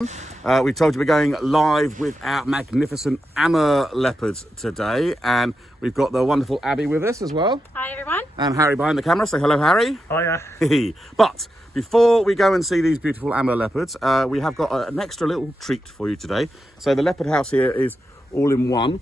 We told you we're going live with our magnificent Amur Leopards today, and we've got the wonderful Abby with us as well. Hi everyone. And Harry behind the camera. Say hello, Harry. Hiya. But before we go and see these beautiful Amur Leopards, we have got an extra little treat for you today. So the Leopard house here is all in one.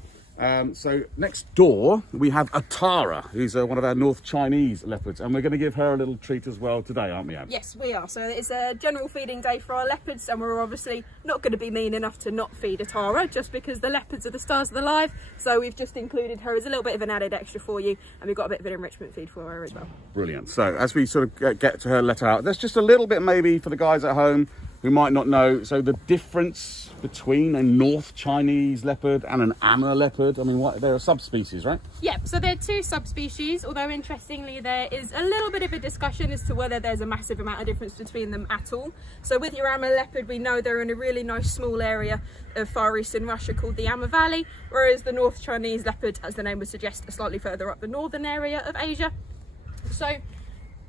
So next door we have Atara, who's one of our North Chinese leopards, and we're going to give her a little treat as well today, aren't we, Ab? Yes, we are. So it's a general feeding day for our leopards, and we're obviously not going to be mean enough to not feed Atara just because the leopards are the stars of the live. So we've just included her as a little bit of an added extra for you, and we've got a bit of an enrichment feed for her as well. Brilliant. So as we sort of get to her, let her out, there's just a little bit maybe for the guys at home who might not know. So the difference between a North Chinese leopard and an Amur leopard, I mean, they're a subspecies, right? Yep, so they're two subspecies, although interestingly there is a little bit of a discussion as to whether there's a massive amount of difference between them at all. So with your Amur leopard, we know they're in a really nice small area of Far Eastern Russia called the Amur Valley, whereas the North Chinese leopard, as the name would suggest, are slightly further up the northern area of Asia. So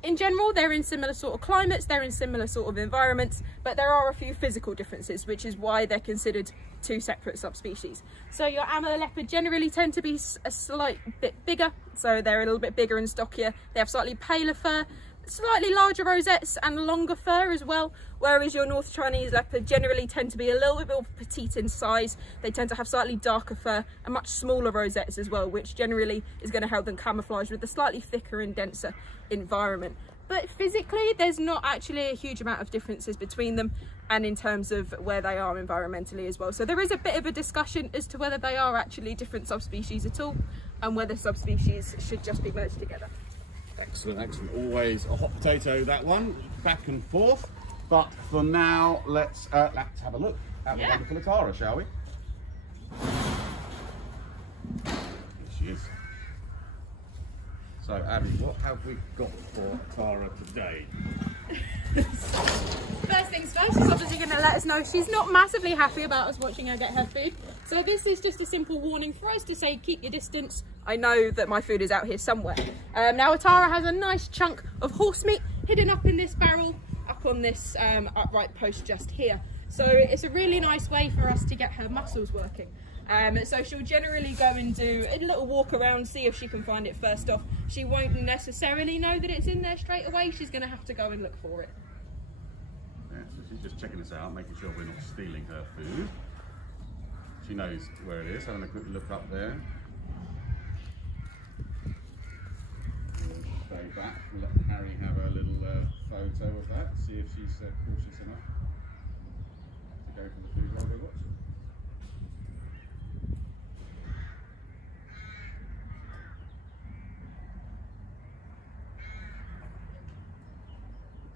in general, they're in similar sort of climates, they're in similar sort of environments, but there are a few physical differences, which is why they're considered two separate subspecies. So your Amur leopard generally tend to be a slight bit bigger, so they're a little bit bigger and stockier. They have slightly paler fur, slightly larger rosettes and longer fur as well, whereas your North Chinese leopard generally tend to be a little bit more petite in size. They tend to have slightly darker fur and much smaller rosettes as well, which generally is going to help them camouflage with a slightly thicker and denser environment. But physically there's not actually a huge amount of differences between them, and in terms of where they are environmentally as well. So there is a bit of a discussion as to whether they are actually different subspecies at all, and whether subspecies should just be merged together. Excellent, excellent. Always a hot potato, that one, back and forth. But for now, let's have a look at the wonderful Atara, shall we? Here she is. So, Abby, what have we got for Atara today? First things first, she's obviously going to let us know she's not massively happy about us watching her get her food. So this is just a simple warning for us to say, keep your distance. I know that my food is out here somewhere. Now Atara has a nice chunk of horse meat hidden up in this barrel, up on this upright post just here. So it's a really nice way for us to get her muscles working. So she'll generally go and do a little walk around, see if she can find it first off. She won't necessarily know that it's in there straight away. She's going to have to go and look for it. Yeah, so she's just checking us out, making sure we're not stealing her food. She knows where it is, having a quick look up there. We'll stay back, we'll let Harry have a little photo of that, see if she's cautious enough to go for the food while we're watching.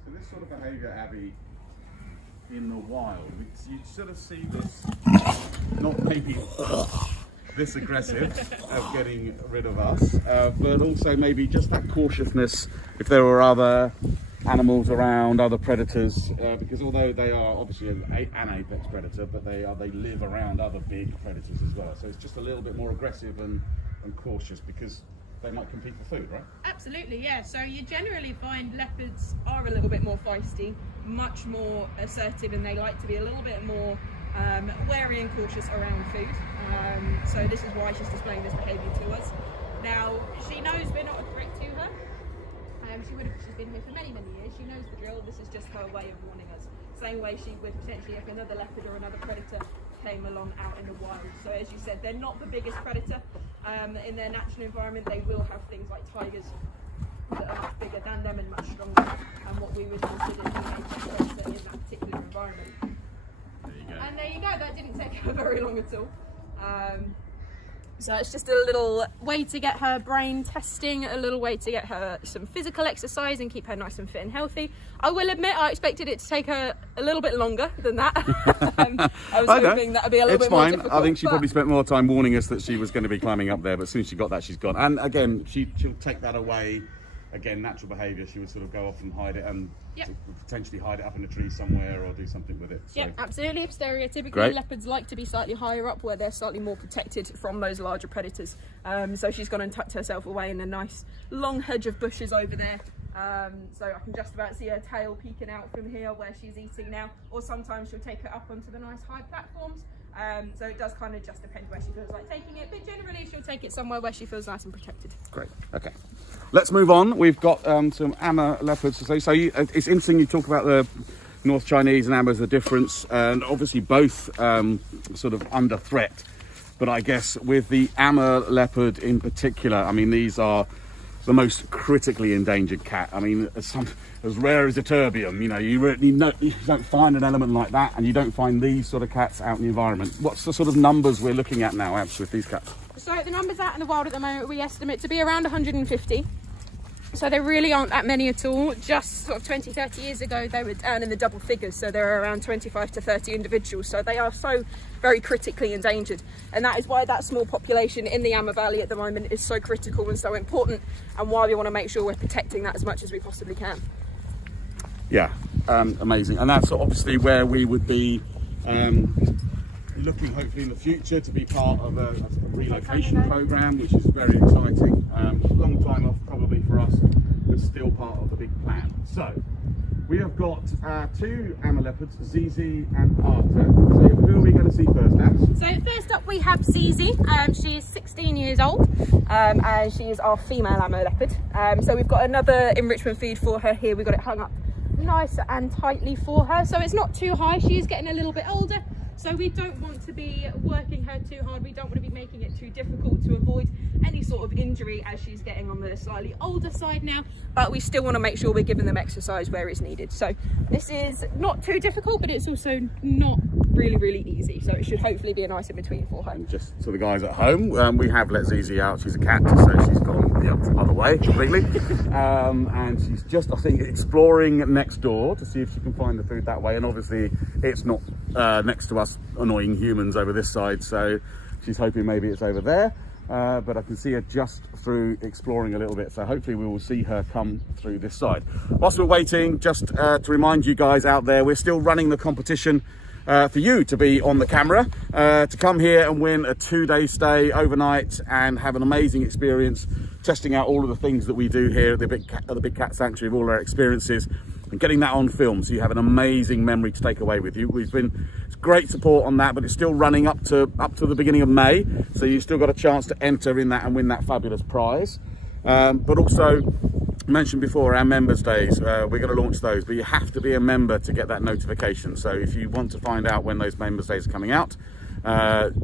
So this sort of behaviour, Abby, in the wild, you sort of see this, not maybe this aggressive of getting rid of us, but also maybe just that cautiousness if there were other animals around, other predators, because although they are obviously an apex predator, but they live around other big predators as well. So it's just a little bit more aggressive and cautious because they might compete for food, right? Absolutely, yeah. So you generally find leopards are a little bit more feisty, much more assertive, and they like to be a little bit more wary and cautious around food. So this is why she's displaying this behaviour to us. Now, she knows we're not a threat to her. She's been here for many, many years. She knows the drill. This is just her way of warning us. Same way she would potentially if another leopard or another predator came along out in the wild. So as you said, they're not the biggest predator. In their natural environment, they will have things like tigers that are much bigger than them and much stronger, and what we would consider to be a predator in that particular environment. There you go. And there you go. That didn't take her very long at all. So it's just a little way to get her brain testing, a little way to get her some physical exercise and keep her nice and fit and healthy. I will admit I expected it to take her a little bit longer than that. I was hoping that would be a little bit more difficult. I think she probably spent more time warning us that she was going to be climbing up there, but as soon as she got that, she's gone. And again, she'll take that away. Again, natural behaviour, she would sort of go off and hide it and potentially hide it up in a tree somewhere or do something with it. So. Yeah, absolutely. Stereotypically, leopards like to be slightly higher up where they're slightly more protected from those larger predators. So she's gone and tucked herself away in a nice long hedge of bushes over there So I can just about see her tail peeking out from here where she's eating now, or sometimes she'll take it up onto the nice high platforms. So it does kind of just depend where she feels like taking it, but generally she'll take it somewhere where she feels nice and protected. Great. Okay. Let's move on. We've got some Amur leopards to say. So it's interesting you talk about the North Chinese and Amurs, the difference, and obviously both sort of under threat. But I guess with the Amur leopard in particular, I mean, these are the most critically endangered cat. I mean, as rare as a terbium, you know, you don't find an element like that, and you don't find these sort of cats out in the environment. What's the sort of numbers we're looking at now, Abs, with these cats? So the numbers out in the wild at the moment, we estimate to be around 150. So there really aren't that many at all. Just sort of 20, 30 years ago, they were down in the double figures. So there are around 25 to 30 individuals. So they are so very critically endangered. And that is why that small population in the Amur Valley at the moment is so critical and so important, and why we want to make sure we're protecting that as much as we possibly can. Yeah, amazing. And that's obviously where we would be looking hopefully in the future to be part of a relocation program, which is very exciting. Long time off probably for us, but still part of the big plan. So we have got two Amur leopards, Zizi and Atara. So who are we going to see first, Abs? So first up we have Zizi. She is 16 years old, and she is our female Amur leopard. So we've got another enrichment feed for her here. We've got it hung up nice and tightly for her, so it's not too high. She is getting a little bit older, so we don't want to be working her too hard. We don't want to be making it too difficult to avoid any sort of injury as she's getting on the slightly older side now, but we still want to make sure we're giving them exercise where it's needed. So this is not too difficult, but it's also not really easy, so it should hopefully be a nice in between for her. And just so the guys at home, we have let Zizi out. She's a cat, so she's gone the other way completely. And she's just, I think, exploring next door to see if she can find the food that way. And obviously it's not next to us annoying humans over this side, so she's hoping maybe it's over there. But I can see her just through exploring a little bit, so hopefully we will see her come through this side. Whilst we're waiting, just to remind you guys out there, we're still running the competition for you to be on the camera, to come here and win a 2-day stay overnight and have an amazing experience testing out all of the things that we do here at the Big Cat Sanctuary, with all our experiences, and getting that on film so you have an amazing memory to take away with you. It's great support on that, but it's still running up to the beginning of May, so you've still got a chance to enter in that and win that fabulous prize. But also, mentioned before, our members days, we're going to launch those, but you have to be a member to get that notification. So if you want to find out when those members days are coming out,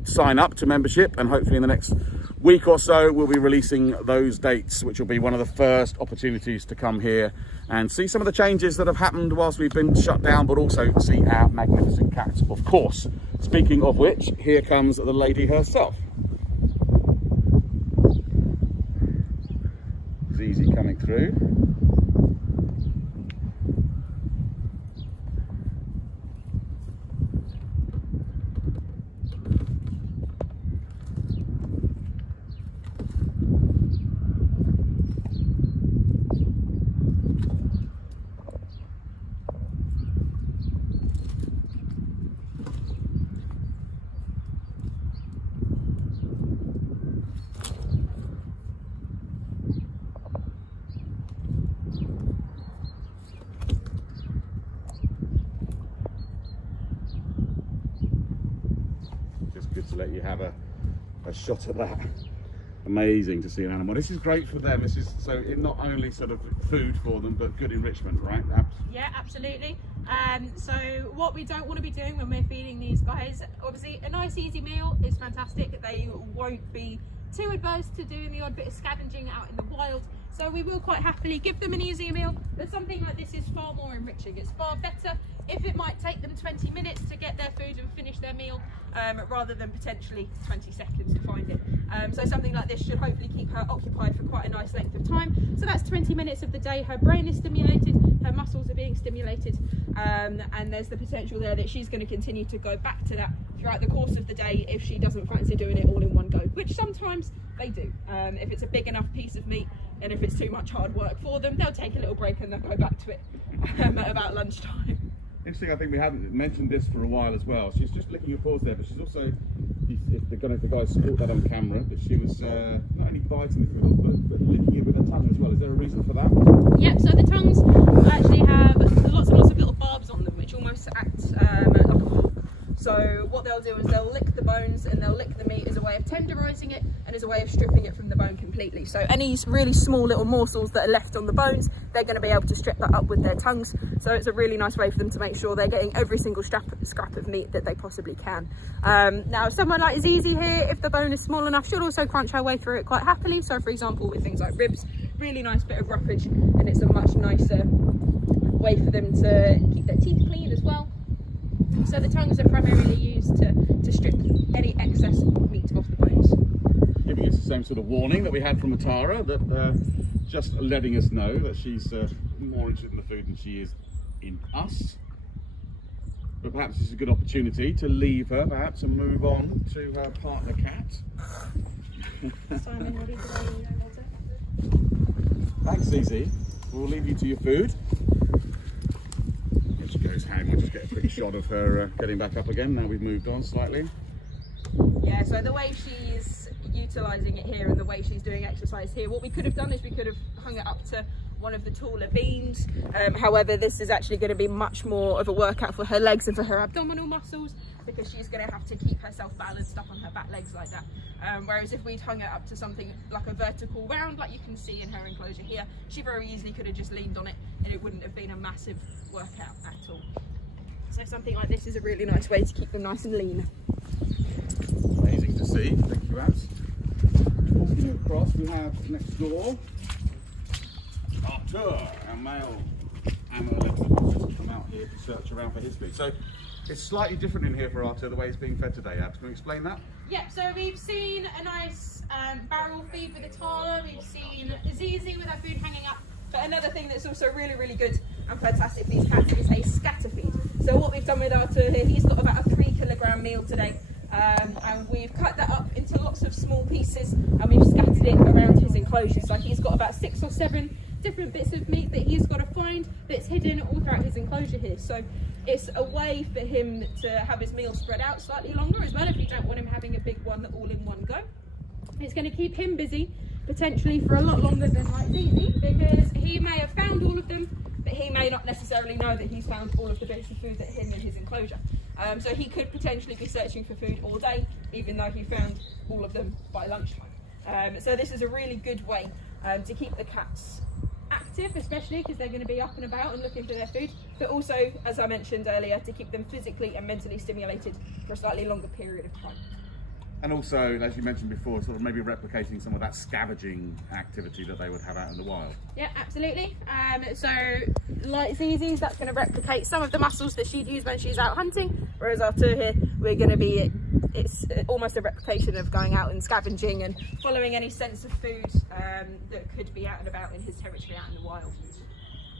sign up to membership, and hopefully in the next week or so we'll be releasing those dates, which will be one of the first opportunities to come here and see some of the changes that have happened whilst we've been shut down, but also see our magnificent cats, of course. Speaking of which, here comes the lady herself. Zizi coming through. To let you have a shot at that. Amazing to see an animal. This is great for them. This is so it not only sort of food for them, but good enrichment, right? Yeah, absolutely. So what we don't want to be doing when we're feeding these guys, obviously a nice easy meal is fantastic. They won't be too adverse to doing the odd bit of scavenging out in the wild, so we will quite happily give them an easy meal. But something like this is far more enriching. It's far better if it might take them 20 minutes to get their food and finish their meal, rather than potentially 20 seconds to find it. So something like this should hopefully keep her occupied for quite a nice length of time. So that's 20 minutes of the day. Her brain is stimulated, her muscles are being stimulated, and there's the potential there that she's going to continue to go back to that throughout the course of the day if she doesn't fancy doing it all in one go, which sometimes they do. If it's a big enough piece of meat and if it's too much hard work for them, they'll take a little break and they'll go back to it at about lunchtime. Interesting, I think we haven't mentioned this for a while as well. She's just licking her paws there, but she's also if the guys caught that on camera, that she was not only biting the food off, but licking it with her tongue as well. Is there a reason for that? Yep, so the tongues actually have lots and lots of little barbs on them, which almost act like a fork. So what they'll do is they'll lick the bones and they'll lick the meat as a way of tenderising it and as a way of stripping it from the bone completely. So any really small little morsels that are left on the bones, they're going to be able to strip that up with their tongues. So it's a really nice way for them to make sure they're getting every single scrap of meat that they possibly can. Now someone like Zizi here, if the bone is small enough, should also crunch her way through it quite happily. So for example with things like ribs, really nice bit of roughage, and it's a much nicer way for them to keep their teeth clean as well. So the tongues are primarily used to strip any excess meat off the bones. Giving us the same sort of warning that we had from Atara, that just letting us know that she's more interested in the food than she is in us. But perhaps it's a good opportunity to leave her, perhaps, and move on to her partner cat. Simon, what are you doing, Walter? Thanks, Zizi. We'll leave you to your food. There she goes hang. We'll just get a quick shot of her getting back up again. Now we've moved on slightly. Yeah, so the way she's utilising it here and the way she's doing exercise here, what we could have done is we could have hung it up to one of the taller beams. However, this is actually going to be much more of a workout for her legs and for her abdominal muscles, because she's going to have to keep herself balanced up on her back legs like that. Whereas if we'd hung it up to something like a vertical round, like you can see in her enclosure here, she very easily could have just leaned on it and it wouldn't have been a massive workout at all. So something like this is a really nice way to keep them nice and lean. Amazing to see. Thank you, Abs. Walking across, we have next door Atara, our male Amur Leopards, has come out here to search around for his food. So it's slightly different in here for Atara, the way it's being fed today. Abs, can you explain that? Yep, so we've seen a nice barrel feed with Atara, we've seen Zizi with our food hanging up, but another thing that's also really, really good and fantastic for these cats is a scatter feed. So what we've done with Atara here, he's got about a 3 kilogram meal today, and we've cut that up into lots of small pieces and we've scattered it around his enclosure. So he's got about 6 or 7 different bits of meat that he's got to find that's hidden all throughout his enclosure here. So it's a way for him to have his meal spread out slightly longer as well, if you don't want him having a big one all in one go. It's going to keep him busy potentially for a lot longer than like Zizi, because he may have found all of them, but he may not necessarily know that he's found all of the bits of food that are hidden in his enclosure. So he could potentially be searching for food all day, even though he found all of them by lunchtime. So this is a really good way to keep the cats active, especially because they're going to be up and about and looking for their food, but also, as I mentioned earlier, to keep them physically and mentally stimulated for a slightly longer period of time. And also, as you mentioned before, sort of maybe replicating some of that scavenging activity that they would have out in the wild. Yeah, absolutely. So like Zizi's, that's going to replicate some of the muscles that she'd use when she's out hunting, whereas Atara here, we're going to be, it's almost a replication of going out and scavenging and following any sense of food that could be out and about in his territory out in the wild.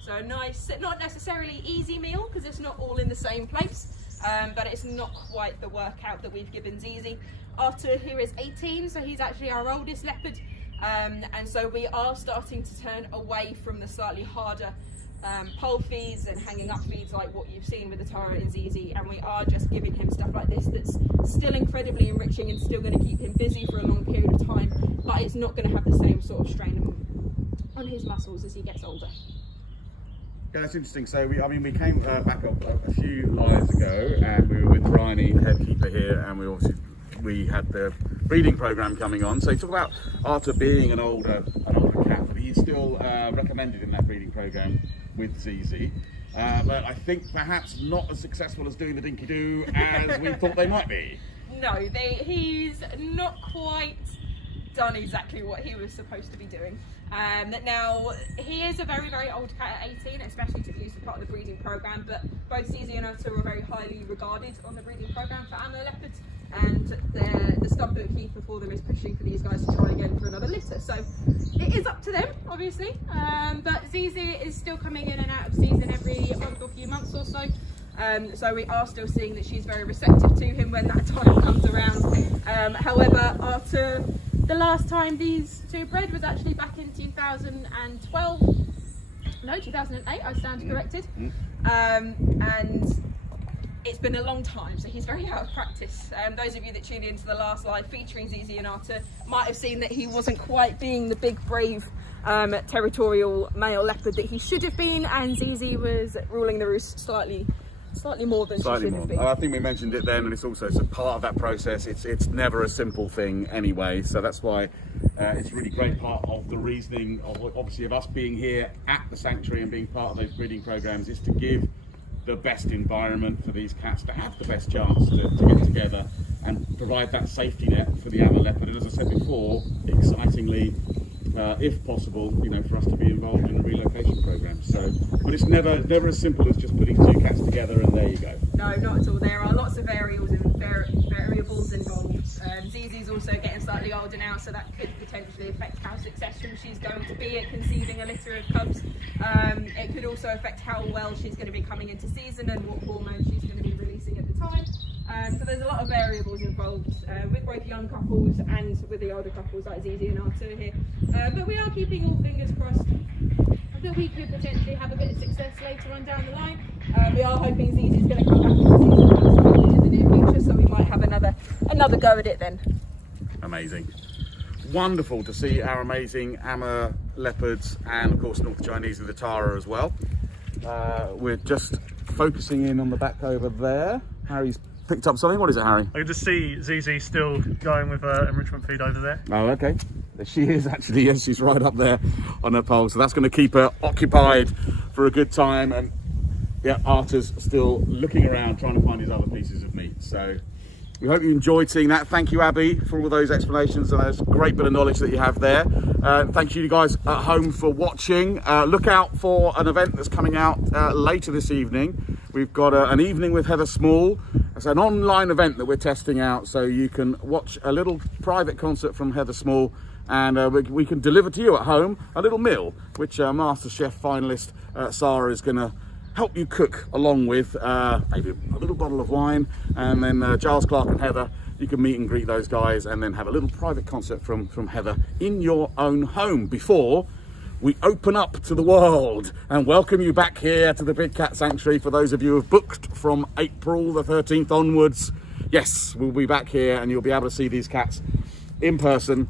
So a nice, not necessarily easy meal because it's not all in the same place, but it's not quite the workout that we've given Zizi. Atara here is 18, so he's actually our oldest leopard, and so we are starting to turn away from the slightly harder pole feeds and hanging up feeds like what you've seen with Atara and Zizi, and we are just giving him stuff like this that's still incredibly enriching and still going to keep him busy for a long period of time, but it's not going to have the same sort of strain on his muscles as he gets older. Yeah, that's interesting. So we came back up a few lives ago, and we were with Bryony, the head keeper here, and we had the breeding program coming on. So you talk about Atara being an older cat, but he's still recommended in that breeding program with Zizi. But I think perhaps not as successful as doing the dinky do as we thought they might be. No, he's not quite done exactly what he was supposed to be doing. Now, he is a very, very old cat at 18, especially to be used as part of the breeding program, but both Zizi and Atara are very highly regarded on the breeding program for Amur Leopards, and the stud bookkeeper for them is pushing for these guys to try again for another litter. So it is up to them, obviously, but Zizi is still coming in and out of season every month or few months or so. So we are still seeing that she's very receptive to him when that time comes around. However, after the last time these two bred was actually back in 2012. No, 2008, I stand corrected. And it's been a long time, so he's very out of practice. Those of you that tuned into the last live featuring Zizi and Atara might have seen that he wasn't quite being the big, brave, territorial male leopard that he should have been, and Zizi was ruling the roost slightly more than she should have been. I think we mentioned it then, and it's also part of that process. It's never a simple thing anyway, so that's why it's a really great part of the reasoning of obviously of us being here at the sanctuary and being part of those breeding programs is to give the best environment for these cats to have the best chance to get together and provide that safety net for the Amur leopard. And as I said before, excitingly, if possible, you know, for us to be involved in a relocation program. So, but it's never as simple as just putting two cats together and there you go. No, not at all. There are lots of variables involved. Zizi's also getting slightly older now, so that could potentially affect how successful she's going to be at conceiving a litter of cubs. It could also affect how well she's going to be coming into season and what hormones she's going to be releasing at the time. So there's a lot of variables involved with both young couples and with the older couples like Zizi and Atara here. But we are keeping all fingers crossed that we could potentially have a bit of success later on down the line. We are hoping Zizi's going to come back in the near future, so we might have another go at it then. Amazing. Wonderful to see our amazing Amur leopards and of course North Chinese with Atara as well. We're just focusing in on the back over there. Harry's picked up something. What is it, Harry? I can just see Zizi still going with enrichment feed over there. Oh, okay. There she is actually. Yes, she's right up there on her pole. So that's going to keep her occupied for a good time. And yeah, Arthur's still looking around trying to find his other pieces of meat. So we hope you enjoyed seeing that. Thank you, Abby, for all those explanations, and there's a great bit of knowledge that you have there. Thank you guys at home for watching. Look out for an event that's coming out later this evening. We've got an evening with Heather Small. It's an online event that we're testing out, so you can watch a little private concert from Heather Small, and we can deliver to you at home a little meal, which MasterChef finalist Sarah is going to help you cook along with maybe a little bottle of wine, and then Giles, Clark and Heather, you can meet and greet those guys and then have a little private concert from Heather in your own home before we open up to the world and welcome you back here to the Big Cat Sanctuary. For those of you who have booked from April the 13th onwards, yes, we'll be back here and you'll be able to see these cats in person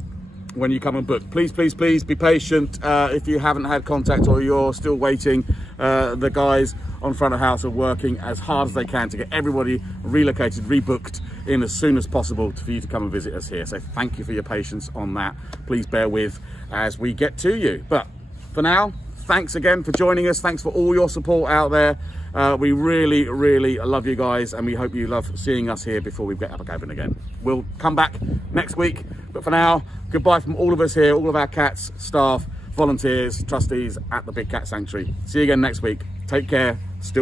when you come and book. Please, please, please be patient if you haven't had contact or you're still waiting. The guys on front of house are working as hard as they can to get everybody relocated, rebooked in as soon as possible for you to come and visit us here. So thank you for your patience on that. Please bear with as we get to you. But for now, thanks again for joining us. Thanks for all your support out there. We really, really love you guys, and we hope you love seeing us here before we get up again. We'll come back next week, but for now, goodbye from all of us here, all of our cats, staff, volunteers, trustees at the Big Cat Sanctuary. See you again next week. Take care. Still